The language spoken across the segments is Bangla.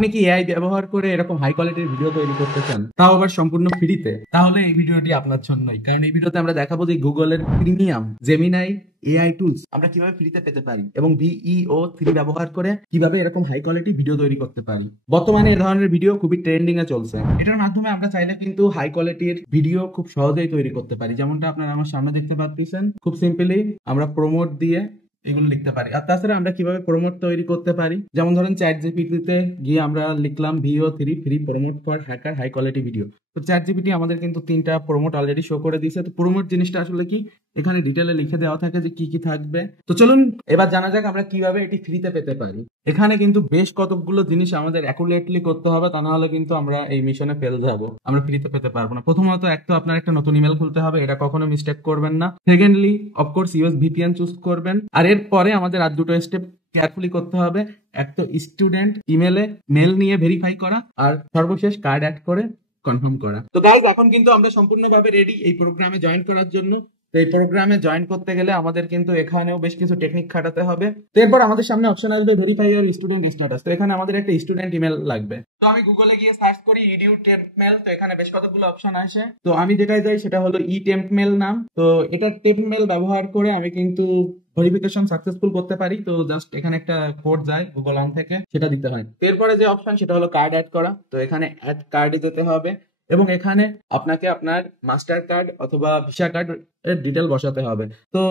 আপনি কি এআই ব্যবহার করে এরকম হাই কোয়ালিটির ভিডিও তৈরি করতে চান, তাও আবার সম্পূর্ণ ফ্রিতে? তাহলে এই ভিডিওটি আপনার জন্যই, কারণ এই ভিডিওতে আমরা দেখাবো যে গুগলের প্রিমিয়াম জেমিনাই এআই টুলস আমরা কিভাবে ফ্রিতে পেতে পারি এবং VEO3 ব্যবহার করে কিভাবে এরকম হাই কোয়ালিটি ভিডিও তৈরি করতে পারি। বর্তমানে এই ধরনের ভিডিও খুবই ট্রেন্ডিং এ চলছে। এটার মাধ্যমে আমরা চাইলে কিন্তু হাই কোয়ালিটির ভিডিও খুব সহজেই তৈরি করতে পারি। যেমনটা আপনারা আমার সামনে দেখতে পাচ্ছেন, খুব সিম্পলি আমরা প্রমোট দিয়ে এগুলো লিখতে পারি। আর তাছাড়া আমরা কিভাবে প্রমোট তৈরি করতে পারি, যেমন ধরেন ChatGPT তে গিয়ে আমরা লিখলাম VEO3 free promote for hacker high quality video. তো ChatGPT আমাদের কিন্তু 3টা প্রমোট অলরেডি শো করে দিয়েছে। তো প্রমোট জিনিসটা আসলে কি, এখানে ডিটেলে লিখে দেওয়া থাকে যে কি কি থাকবে। তো চলুন এবার জানা যাক আমরা কিভাবে এটি ফ্রিতে পেতে পারি। এখানে কিন্তু বেশ কতগুলো জিনিস আমাদের অ্যাকুরেটলি করতে হবে, তা না হলে কিন্তু আমরা এই মিশনে ফেল যাব, আমরা ফ্রিতে পেতে পারবো না। প্রথমত তো আপনার একটা নতুন ইমেল খুলতে হবে, এটা কখনো মিস্টেক করবেন না। Secondly of course US VPN choose করবেন। আর এরপরে আমাদের আর দুটো স্টেপ কেয়ারফুলি করতে হবে। এক তো স্টুডেন্ট ইমেলে মেল নিয়ে ভেরিফাই করা, আর সর্বশেষ কার্ড অ্যাড করে কনফার্ম করা। তো গাইজ এখন কিন্তু আমরা সম্পূর্ণভাবে রেডি এই প্রোগ্রামে জয়েন করার জন্য। তো এই প্রোগ্রামে জয়েন করতে গেলে আমাদের কিন্তু এখানেও বেশ কিছু টেকনিক খাটাতে হবে। তো এরপর আমাদের সামনে অপশন আসবে ভেরিফাই ইওর স্টুডেন্ট স্ট্যাটাস। তো এখানে আমাদের একটা স্টুডেন্ট ইমেল লাগবে। তো আমি গুগলে গিয়ে সার্চ করি ইডিউ টেম্প মেল। তো এখানে বেশ কতগুলো অপশন আসে। তো আমি যেটাই যাই সেটা হলো টেম্প মেল নাম। তো এটা টেম্প মেল ব্যবহার করে আমি কিন্তু ভেরিফিকেশন সাকসেসফুল করতে পারি। তো জাস্ট এখানে একটা কোড যায় গুগল অন থেকে, সেটা দিতে হয়। এরপরে যে অপশন সেটা হলো কার্ড অ্যাড করা। তো এখানে অ্যাড কার্ডে যেতে হবে এবং এখানে আপনাকে আপনার মাস্টার কার্ড অথবা ভিসা কার্ড এর ডিটেল বসাতে হবে। তো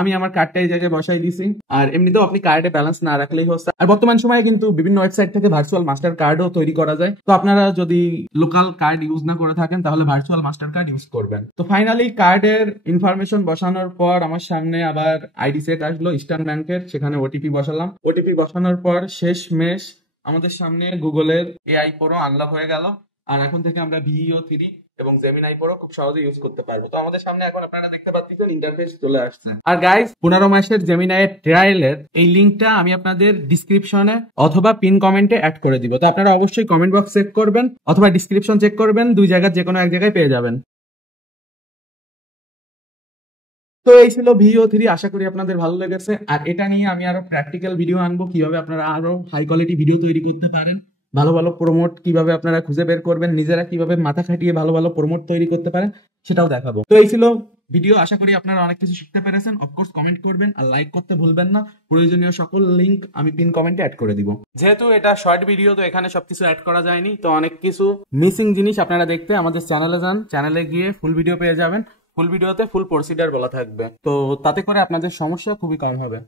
আমি আমার কার্ডটা এই জায়গায় বসাই দিছি। আর এমনিতেও আপনি কার্ডে ব্যালেন্স না রাখলেই হচ্ছে। আর বর্তমান সময়ে কিন্তু বিভিন্ন ওয়েবসাইট থেকে ভার্চুয়াল মাস্টার কার্ডও তৈরি করা যায়। তো আপনারা যদি লোকাল কার্ড ইউজ না করে থাকেন তাহলে ভার্চুয়াল মাস্টার কার্ড ইউজ করবেন। তো ফাইনালি কার্ডের ইনফরমেশন বসানোর পর আমার সামনে আবার আইডি সেট আসলো ইস্টার্ন ব্যাংকের, সেখানে ওটিপি বসালাম। ওটিপি বসানোর পর শেষমেশ আমাদের সামনে গুগলের এআই প্রো আনলক হয়ে গেল। আর এখন থেকে আমরা VEO3 এবং জেমিনাই প্রো খুব সহজে ইউজ করতে পারবো। তো আমাদের সামনে এখন আপনারা দেখতে পাচ্ছেন ইন্টারফেস চলে আসছে। আর গাইস 15 মাসের জেমিনাই ট্রায়ালের এই লিংকটা আমি আপনাদের ডিসক্রিপশনে অথবা পিন কমেন্টে অ্যাড করে দিব। তো আপনারা অবশ্যই কমেন্ট বক্স চেক করবেন অথবা ডিসক্রিপশন চেক করবেন, দুই জায়গার যে কোনো এক জায়গায় পেয়ে যাবেন। তো এই ছিল VEO3, আশা করি আপনাদের ভালো লেগেছে। আর এটা নিয়ে আমি আরো প্র্যাকটিক্যাল ভিডিও আনবো, কিভাবে আপনারা আরো হাই কোয়ালিটি ভিডিও তৈরি করতে পারেন, ভালো ভালো প্রমোট কিভাবে আপনারা খুঁজে বের করবেন, নিজেরা কিভাবে মাথা খাটিয়ে ভালো ভালো প্রমোট তৈরি করতে পারেন সেটাও দেখাবো। তো এই ছিল ভিডিও, আশা করি আপনারা অনেক কিছু শিখতে পেরেছেন। অফকোর্স কমেন্ট করবেন আর লাইক করতে ভুলবেন না। প্রয়োজনীয় সকল লিংক আমি পিন কমেন্টে অ্যাড করে দিব। যেহেতু এটা শর্ট ভিডিও তো এখানে সবকিছু অ্যাড করা যায়নি, তো অনেক কিছু মিসিং জিনিস আপনারা দেখতে আমাদের চ্যানেলে যান, চ্যানেলে গিয়ে ফুল ভিডিও পেয়ে যাবেন। ফুল ভিডিওতে ফুল প্রসিডার বলা থাকবে, তো তাতে করে আপনাদের সমস্যা খুবই কম হবে।